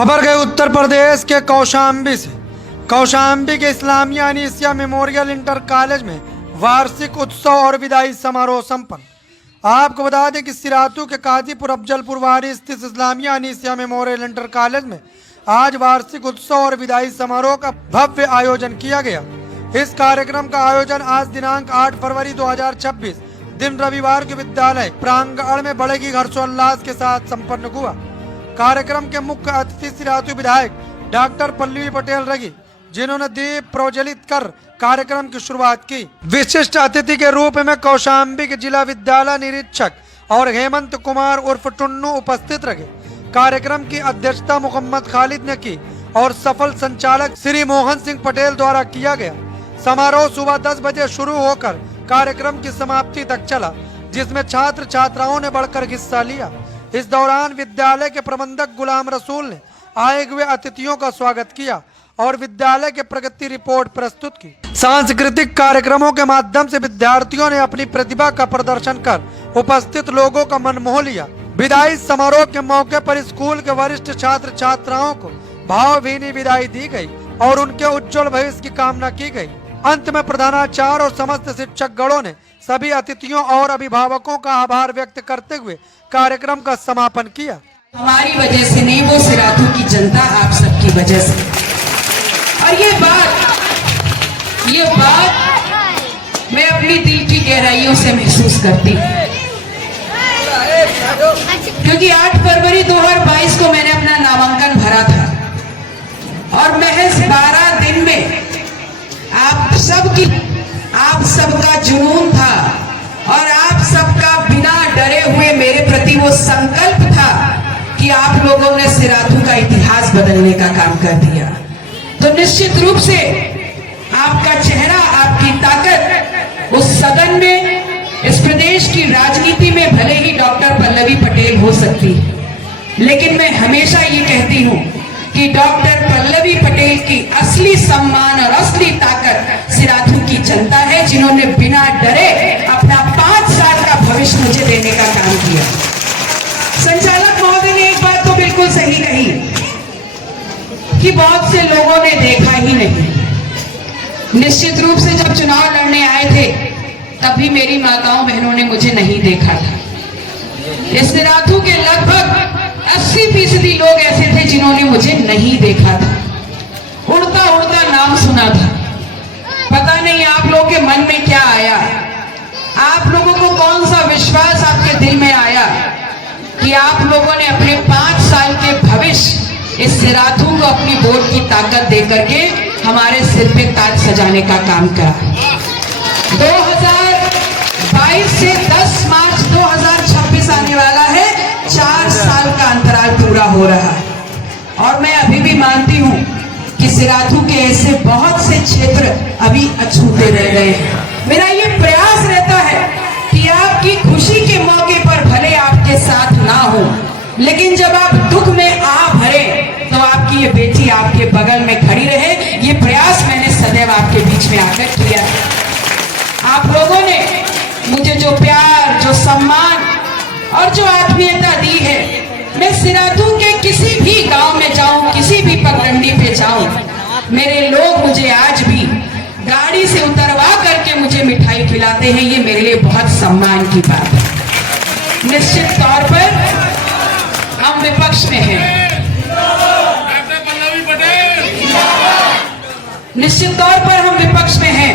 खबर गई उत्तर प्रदेश के कौशाम्बी से। कौशाम्बी के Islamia Anisia memorial inter college में वार्षिक उत्सव और विदाई समारोह संपन्न। आपको बता दें कि सिराथू के काजीपुर अफजलपुर वारी स्थित Islamia Anisia memorial inter college में आज वार्षिक उत्सव और विदाई समारोह का भव्य आयोजन किया गया। इस कार्यक्रम का आयोजन आज दिनांक 8 फरवरी 2026 दिन रविवार के विद्यालय प्रांगण में बड़े ही हर्षोल्लास के साथ संपन्न हुआ। कार्यक्रम के मुख्य अतिथि सिराथू विधायक डॉक्टर पल्लवी पटेल रही, जिन्होंने दीप प्रज्वलित कर कार्यक्रम की शुरुआत की। विशिष्ट अतिथि के रूप में कौशाम्बी के जिला विद्यालय निरीक्षक और हेमंत कुमार उर्फ टुन्नू उपस्थित रहे। कार्यक्रम की अध्यक्षता मोहम्मद खालिद ने की और सफल संचालक श्री मोहन सिंह पटेल द्वारा किया गया। समारोह सुबह 10 बजे शुरू होकर कार्यक्रम की समाप्ति तक चला, जिसमें छात्र छात्राओं ने बढ़कर हिस्सा लिया। इस दौरान विद्यालय के प्रबंधक गुलाम रसूल ने आए हुए अतिथियों का स्वागत किया और विद्यालय के प्रगति रिपोर्ट प्रस्तुत की। सांस्कृतिक कार्यक्रमों के माध्यम से विद्यार्थियों ने अपनी प्रतिभा का प्रदर्शन कर उपस्थित लोगों का मन मोह लिया। विदाई समारोह के मौके पर स्कूल के वरिष्ठ छात्र छात्राओं को भावभीनी विदाई दी गई और उनके उज्जवल भविष्य की कामना की गई। अंत में प्रधानाचार्य और समस्त शिक्षक गणों ने सभी अतिथियों और अभिभावकों का आभार व्यक्त करते हुए कार्यक्रम का समापन किया। हमारी वजह से नहीं, वो सिराथू की जनता आप सबकी वजह से। और ये बात मैं अपनी दिल की गहराइयों से महसूस करती हूँ, क्योंकि 8 फरवरी 2022 को मैंने अपना नामांकन भरा था और महज 12 दिन में आप सबका जुनून था और आप सबका बिना डरे हुए मेरे प्रति वो संकल्प था कि आप लोगों ने सिराथू का इतिहास बदलने का काम कर दिया। तो निश्चित रूप से आपका चेहरा, आपकी ताकत उस सदन में, इस प्रदेश की राजनीति में भले ही डॉक्टर पल्लवी पटेल हो सकती है, लेकिन मैं हमेशा ये कहती हूँ कि डॉक्टर पल्लवी पटेल की असली सम्मान और असली ताकत सिराथू की जनता है, जिन्होंने बिना डरे अपना 5 साल का भविष्य मुझे देने का काम किया। संचालक महोदय ने एक बात तो बिल्कुल सही कही कि बहुत से लोगों ने देखा ही नहीं। निश्चित रूप से जब चुनाव लड़ने आए थे तब भी मेरी माताओं बहनों ने मुझे नहीं देखा था। इस सिराथू के लगभग 80% लोग ऐसे थे जिन्होंने मुझे नहीं देखा था, उड़ता उड़ता नाम सुना था। पता नहीं आप लोगों के मन में क्या आया, आप लोगों को कौन सा विश्वास आपके दिल में आया कि आप लोगों ने अपने 5 साल के भविष्य इस सिराथू को अपनी वोट की ताकत देकर के हमारे सिर पे ताज सजाने का काम करा। 2022 से 10 मार्च 2026 आने वाला है, 4 साल का अंतराल पूरा हो रहा है और मैं अभी भी मानती हूँ कि सिराथू के ऐसे बहुत से क्षेत्र अभी अछूते रह गए हैं। मेरा ये प्रयास रहता है कि आपकी खुशी के मौके पर भले आपके साथ ना हो, लेकिन जब आप दुख में आ भरे तो आपकी ये बेटी आपके बगल में खड़ी रहे। ये प्रयास मैंने सदैव आपके बीच में आकर किया है। आप लोगों ने मुझे जो प्यार, जो सम्मान और जो आत्मीयता दी है, मैं सिराथू के किसी भी गांव में जाऊं, किसी भी पगडंडी पे जाऊं, मेरे लोग मुझे आज भी गाड़ी से उतरवा करके मुझे मिठाई खिलाते हैं। ये मेरे लिए बहुत सम्मान की बात है। निश्चित तौर पर हम विपक्ष में हैं, निश्चित तौर पर हम विपक्ष में हैं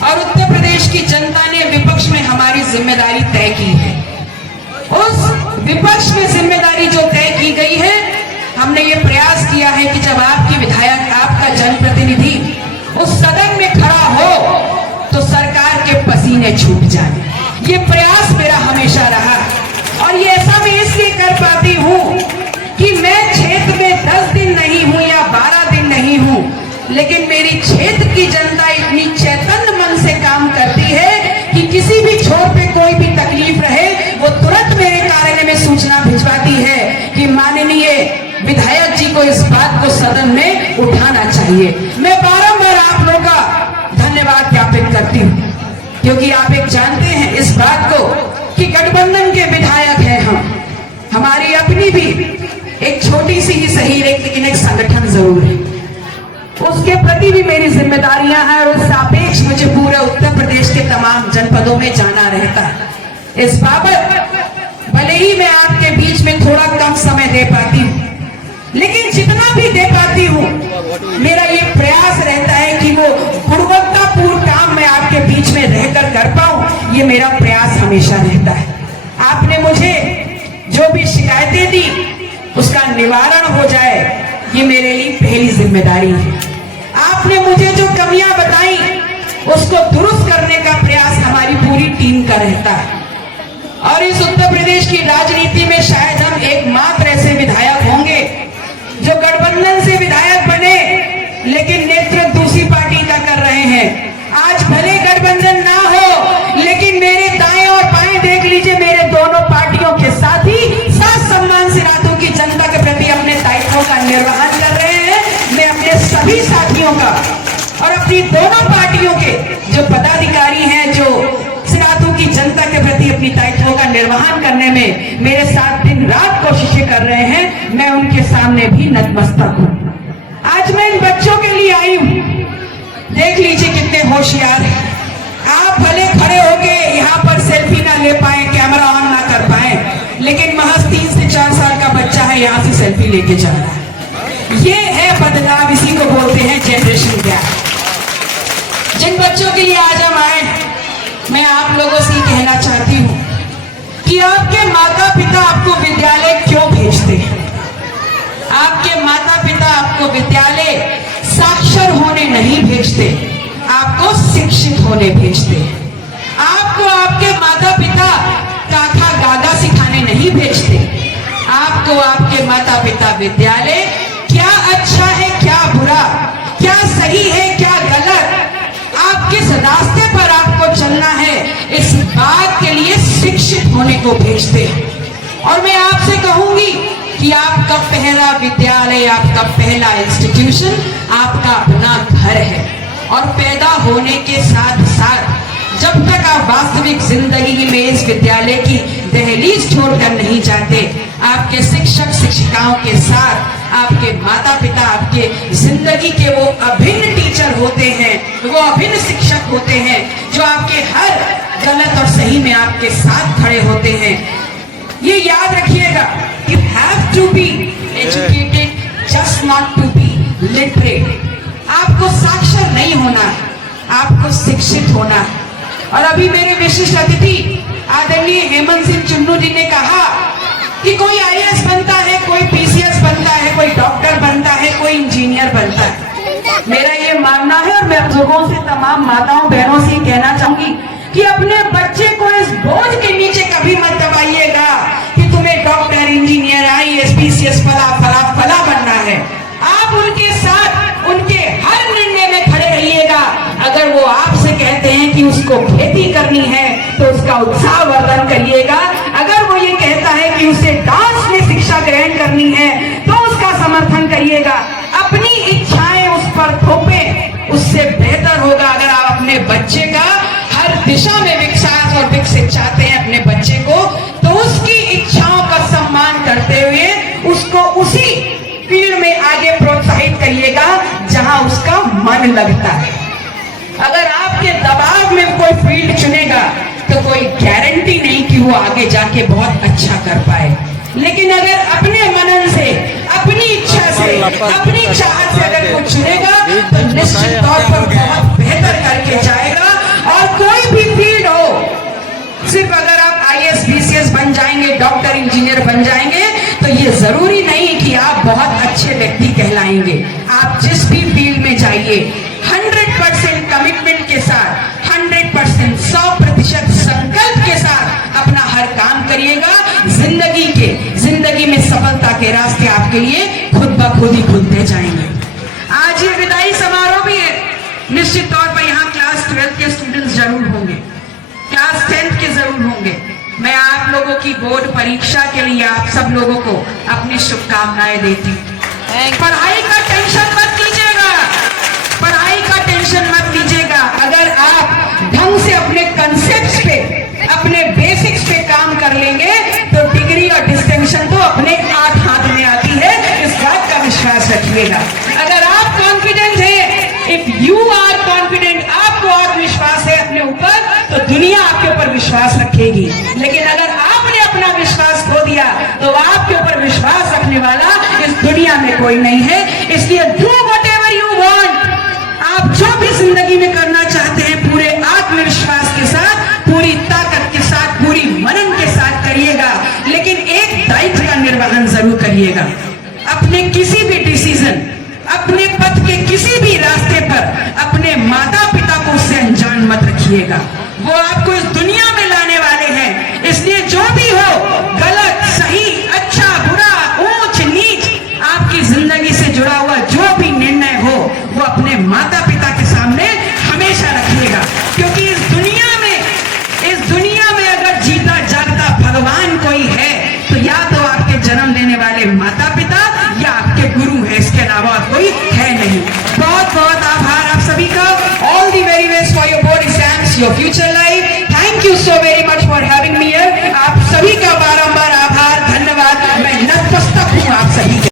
और उत्तर प्रदेश की जनता ने विपक्ष में हमारी जिम्मेदारी तय की है। उस विपक्ष में जिम्मेदारी जो तय की गई है, हमने ये प्रयास किया है कि जब आपकी विधायक, आपका जनप्रतिनिधि उस सदन में खड़ा हो तो सरकार के पसीने छूट जाए। ये प्रयास मेरा हमेशा रहा और ये ऐसा मैं इसलिए कर पाती हूँ कि मैं क्षेत्र में 10 दिन नहीं हूँ या 12 दिन नहीं हूँ, लेकिन मेरी क्षेत्र की जनता इतनी चैतन्य मन से काम करती है कि किसी भी छोर पे कोई भी तकलीफ रहे, वो तुरंत मेरे कार्यालय में सूचना भिजवाती है कि माननीय विधायक जी को इस बात को सदन में उठाना चाहिए। मैं बारंबार आप लोगों का धन्यवाद ज्ञापित करती हूँ, क्योंकि आप एक जानते हैं इस बात को कि गठबंधन के विधायक हैं हम, हमारी अपनी भी एक छोटी सी ही सही लेकिन एक संगठन जरूर है, उसके प्रति भी मेरी जिम्मेदारियां हैं और उस सापेक्ष मुझे पूरे उत्तर प्रदेश के तमाम जनपदों में जाना रहता है। इस बाबत भले ही मैं आपके बीच में थोड़ा कम समय दे पाती हूँ, लेकिन जितना भी दे पाती हूँ मेरा ये प्रयास रहता है कि वो गुणवत्तापूर्ण काम मैं आपके बीच में रहकर कर पाऊं। ये मेरा प्रयास हमेशा रहता है। आपने मुझे जो भी शिकायतें दी उसका निवारण हो जाए, ये मेरे लिए पहली जिम्मेदारी है। आपने मुझे जो कमियां बताई उसको दुरुस्त करने का प्रयास हमारी पूरी टीम का रहता है। और इस उत्तर प्रदेश की राजनीति में शायद हम एकमात्र ऐसे विधायक होंगे जो गठबंधन से विधायक बने लेकिन नेतृत्व दूसरी पार्टी का कर रहे हैं। आज भले गठबंधन ना हो, लेकिन मेरे दाएं और बाएं देख लीजिए, मेरे दोनों पार्टियों के साथी साथ सम्मान से रातों की जनता के प्रति अपने दायित्वों का निर्वहन कर रहे हैं। मैं अपने सभी साथियों का और अपनी दोनों पार्टियों के जो पदाधिकारी हैं, जो सिराथू की जनता के प्रति अपनी दायित्वों का निर्वहन करने में मेरे साथ दिन रात कोशिशें कर रहे हैं, मैं उनके सामने भी नतमस्तक हूँ। आज मैं इन बच्चों के लिए आई हूँ। देख लीजिए कितने होशियार हैं। आप भले खड़े होके यहाँ पर सेल्फी ना ले पाए, कैमरा ऑन ना कर पाए, लेकिन महज 3 से 4 साल का बच्चा है, यहाँ से सेल्फी लेके जा रहा है। ये है बदलाव, इसी को बोलते हैं जनरेशन गैप। जिन बच्चों के लिए आज हम आए, मैं आप लोगों से कहना चाहती हूँ कि आपके माता पिता आपको विद्यालय क्यों भेजते हैं? आपके माता पिता आपको विद्यालय साक्षर होने नहीं भेजते, आपको शिक्षित होने भेजते हैं। आपको आपके माता पिता काका गागा सिखाने नहीं भेजते, आपको आपके माता पिता विद्यालय क्या अच्छा है क्या बुरा, क्या सही है क्या गलत, आप किस रास्ते पर आपको चलना है, इस बात के लिए शिक्षित होने को भेजते हैं। और मैं आपसे कहूंगी कि आपका पहला विद्यालय, आपका पहला इंस्टीट्यूशन आपका अपना घर है। और पैदा होने के साथ साथ जब तक आप वास्तविक जिंदगी में इस विद्यालय की दहलीज छोड़कर नहीं जाते, आपके शिक्षक शिक्षिकाओं के साथ आपके माता पिता आपके जिंदगी के वो अभिन्न टीचर होते हैं, वो अभिन्न शिक्षक होते हैं जो आपके हर गलत और सही में आपके साथ खड़े होते हैं। ये याद रखिएगा, you have to be educated, just not to be literate. आपको साक्षर नहीं होना, आपको शिक्षित होना। और अभी मेरे विशिष्ट अतिथि आदरणीय हेमंत सिंह चुन्नू जी ने कहा कि कोई आईएएस बनता है, कोई पीसीएस बनता है, कोई डॉक्टर बनता है, कोई इंजीनियर बनता है। मेरा ये मानना है और मैं लोगों से, तमाम माताओं बहनों से कहना चाहूंगी कि अपने बच्चे को इस बोझ के नीचे कभी मत दबाइएगा कि तुम्हें डॉक्टर, इंजीनियर, आईएएस, पीसीएस, फला बनना है। आप उनके साथ उनके हर निर्णय में खड़े रहिएगा। अगर वो आपसे कहते हैं कि उसको खेती करनी है तो उसका उत्साह वर्धन करिएगा। अगर वो ये कहता है कि उसे डांस में शिक्षा ग्रहण करनी है तो उसका समर्थन करिएगा। अपनी इच्छाएं उस पर थोपें, उससे बेहतर होगा अगर आप अपने बच्चे का हर दिशा में विकास और विकसित चाहते हैं अपने बच्चे को, तो उसकी इच्छाओं का सम्मान करते हुए उसको उसी फील्ड में आगे प्रोत्साहित करिएगा जहां उसका मन लगता है। अगर आपके दबाव में कोई फील्ड चुनेगा तो कोई गारंटी नहीं कि वो आगे जाके बहुत अच्छा कर पाए, लेकिन अगर अपने मनन से, अपनी इच्छा से, अपनी चाहत से अगर वो चुनेगा तो निश्चित तौर पर बहुत बेहतर करके जाएगा। और कोई भी फील्ड हो, सिर्फ अगर आप आईएएस, पीसीएस बन जाएंगे, डॉक्टर, इंजीनियर बन जाएंगे तो ये जरूरी नहीं कि आप बहुत अच्छे व्यक्ति कहलाएंगे। आप जिस भी फील्ड में जाइए 100% कमिटमेंट के साथ, 100% 100% संकल्प के साथ अपना हर काम करिएगा। जिंदगी में सफलता के रास्ते आपके लिए खुद ब खुद ही खुलते जाएंगे। आज ये विदाई समारोह भी है। निश्चित तौर पर यहाँ क्लास 12 के स्टूडेंट्स जरूर होंगे, क्लास 10 के जरूर होंगे। मैं आप लोगों की बोर्ड परीक्षा के लिए आप सब लोगों को अपनी शुभकामनाएं देती हूँ। पढ़ाई का टेंशन मत लीजिएगा, पढ़ाई का टेंशन मत लीजिएगा। अगर आप ढंग से अपने कंसेप्ट्स पे, अपने बेसिक्स पे काम कर लेंगे तो डिग्री और डिस्टिंक्शन तो अपने हाथ में आती विश्वास रखिएगा। अगर आप कॉन्फिडेंट हैं, इफ यू आर कॉन्फिडेंट, आपको आत्मविश्वास है अपने ऊपर, तो दुनिया आपके ऊपर विश्वास रखेगी। लेकिन अगर आपने अपना विश्वास खो दिया तो आपके ऊपर विश्वास रखने वाला इस दुनिया में कोई नहीं है। इसलिए डू व्हाटएवर यू वांट, आप जो भी जिंदगी में करना चाहते हैं पूरे आत्मविश्वास के साथ, पूरी ताकत के साथ, पूरी मनन के साथ करिएगा। लेकिन एक दायित्व का निर्वहन जरूर करिएगा। अपने किसी भी डिसीजन, अपने पथ के किसी भी रास्ते पर अपने माता पिता को उससे अनजान मत रखिएगा। वो आपको इस दुनिया में लाने वाले हैं। इसलिए जो भी हो, गलत सही, अच्छा बुरा, ऊंच नीच, आपकी जिंदगी से जुड़ा हुआ जो भी निर्णय हो वो अपने माता पिता के सामने हमेशा रखिएगा। क्योंकि इस दुनिया में अगर जीता जागता भगवान कोई है तो या तो आपके जन्म देने वाले माता पिता या आपके गुरु है, इसके अलावा कोई है नहीं। बहुत बहुत आभार आप सभी का। All the very best for your board exams, your future life. Thank you so very